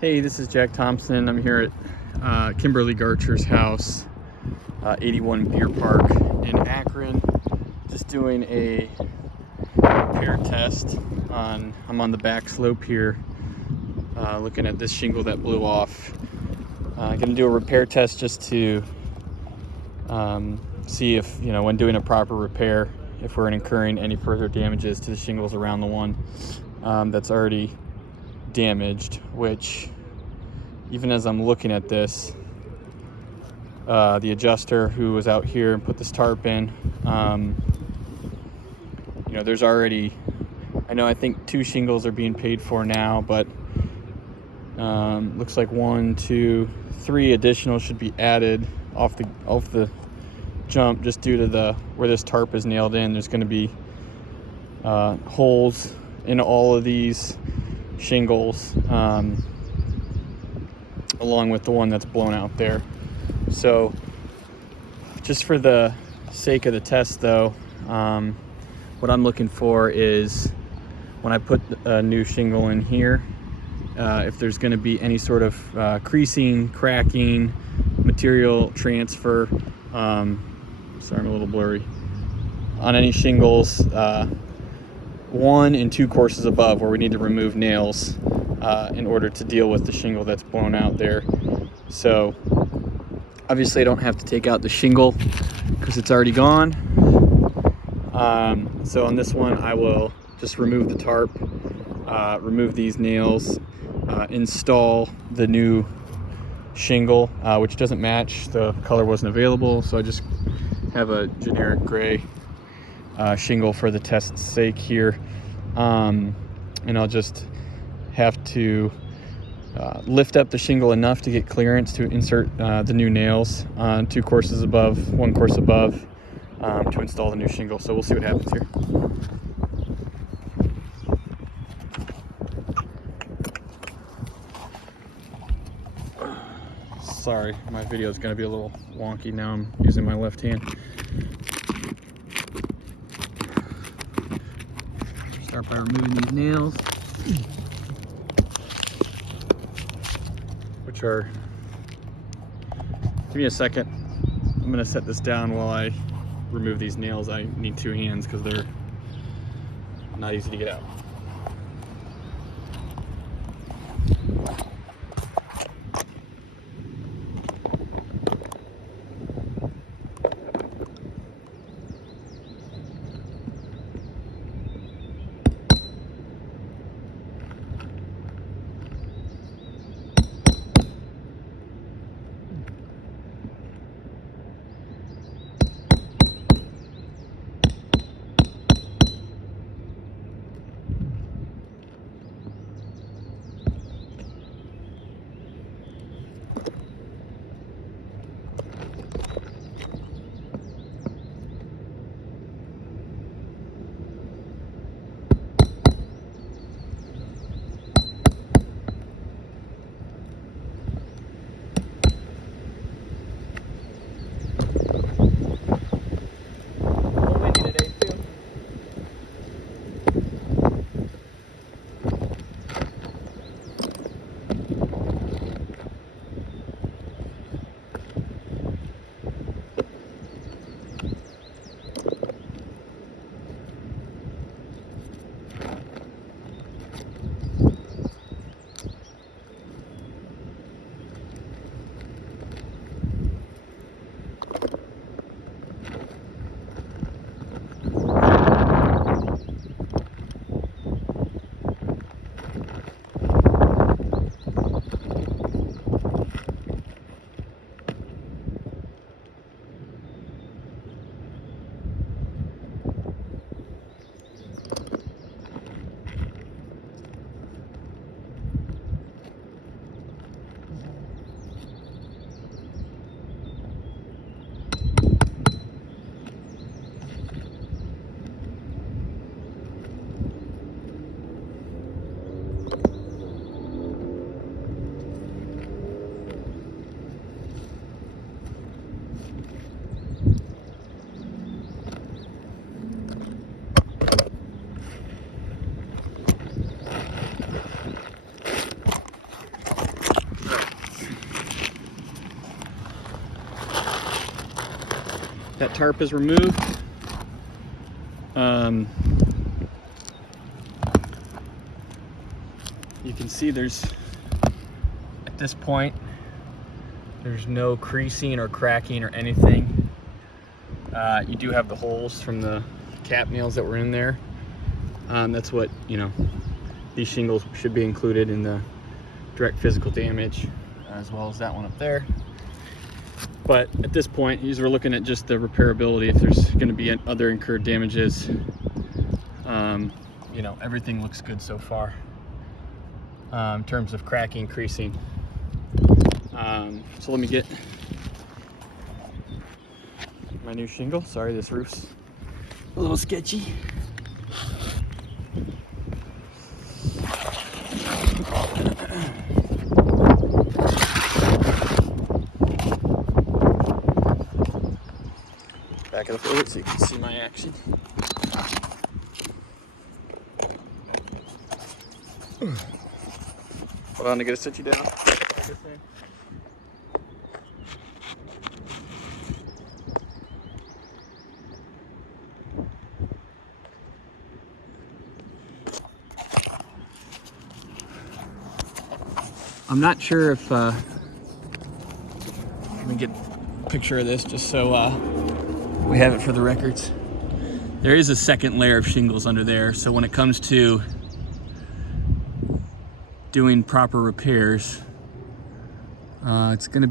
Hey, this is Jack Thompson. I'm here at Kimberly Garchar's house, 81 Beer Park in Akron. Just doing a repair test I'm on the back slope here, looking at this shingle that blew off. I'm gonna do a repair test just to see if, when doing a proper repair, if we're incurring any further damages to the shingles around the one that's already damaged, which even as I'm looking at this, the adjuster who was out here and put this tarp in, there's already, I think 2 shingles are being paid for now, but looks like 1, 2, 3 additional should be added off the jump, just due to where this tarp is nailed in. There's going to be holes in all of these shingles, along with the one that's blown out there. So just for the sake of the test though, what I'm looking for is when I put a new shingle in here, if there's going to be any sort of creasing, cracking, material transfer, sorry, I'm a little blurry, on any shingles 1 and 2 courses above, where we need to remove nails in order to deal with the shingle that's blown out there. So obviously I don't have to take out the shingle because it's already gone. So on this one I will just remove the tarp, remove these nails, install the new shingle, which doesn't match, the color wasn't available, so I just have a generic gray shingle for the test's sake here, and I'll just have to lift up the shingle enough to get clearance to insert the new nails on 2 courses above, 1 course above, to install the new shingle. So we'll see what happens here. Sorry, my video is going to be a little wonky now. I'm using my left hand. Start by removing these nails, which are, give me a second. I'm going to set this down while I remove these nails. I need 2 hands because they're not easy to get out. that tarp is removed. You can see there's, at this point, there's no creasing or cracking or anything. You do have the holes from the cap nails that were in there. That's what, you know, these shingles should be included in the direct physical damage, as well as that one up there. But at this point, we're looking at just the repairability. If there's going to be other incurred damages, you know, everything looks good so far in terms of cracking, creasing. So let me get my new shingle. Sorry, this roof's a little sketchy. Back of the forward so you can see my action. Hold on to get it sit you down. I'm not sure if, let me get a picture of this just so we have it for the records. There is a second layer of shingles under there, so when it comes to doing proper repairs, it's gonna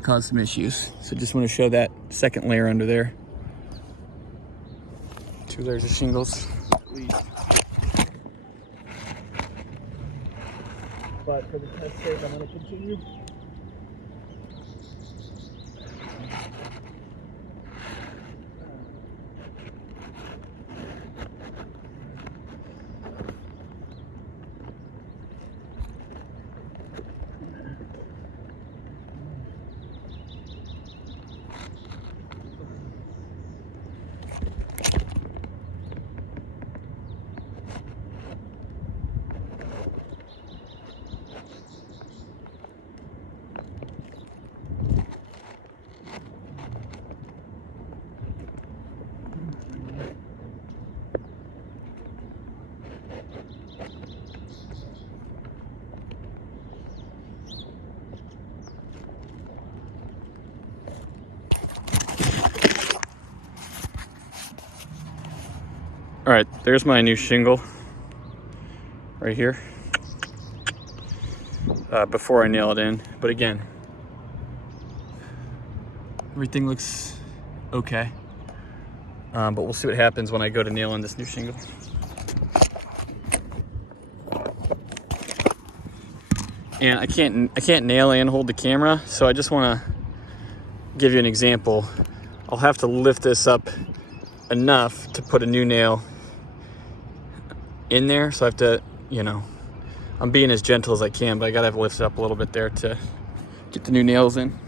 cause some issues. So just want to show that second layer under there. 2 layers of shingles. But for the test sake, I'm going to continue. All right, there's my new shingle right here before I nail it in. But again, everything looks okay. But we'll see what happens when I go to nail in this new shingle. And I can't nail and hold the camera, so I just want to give you an example. I'll have to lift this up enough to put a new nail in there, so I have to, you know, I'm being as gentle as I can, but I gotta have to lift it up a little bit there to get the new nails in.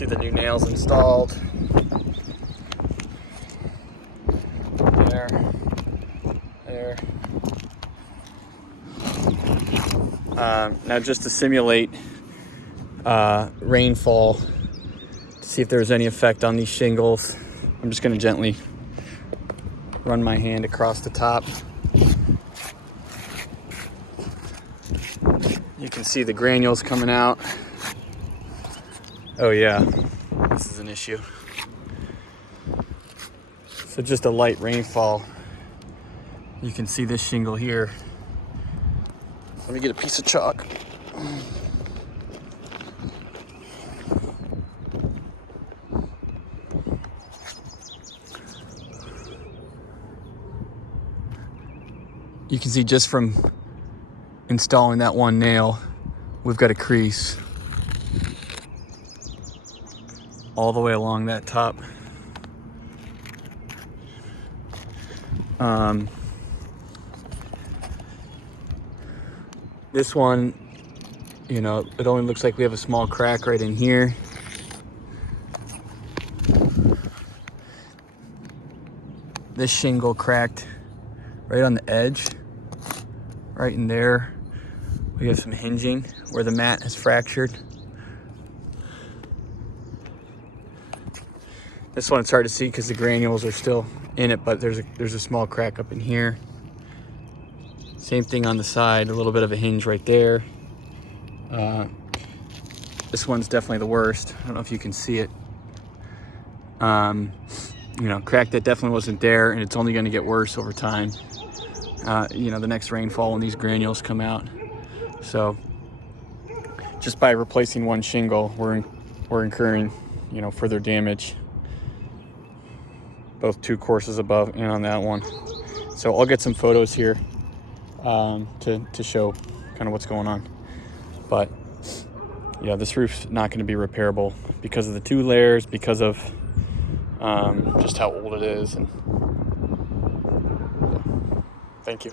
see the new nails installed. There. There. Now just to simulate rainfall, to see if there's any effect on these shingles, I'm just going to gently run my hand across the top. You can see the granules coming out. Oh yeah, this is an issue. So just a light rainfall. You can see this shingle here. Let me get a piece of chalk. You can see just from installing that one nail, we've got a crease all the way along that top. This one, you know, it only looks like we have a small crack right in here. This shingle cracked right on the edge, right in there. We have some hinging where the mat is fractured. This one it's hard to see because the granules are still in it, but there's a small crack up in here. Same thing on the side, a little bit of a hinge right there. This one's definitely the worst. I don't know if you can see it. You know, crack that definitely wasn't there, and it's only going to get worse over time. You know, the next rainfall when these granules come out. So just by replacing one shingle, we're incurring, you know, further damage, both two courses above and on that one. So I'll get some photos here to show kind of what's going on. But yeah, this roof's not going to be repairable because of the two layers, because of just how old it is. And thank you.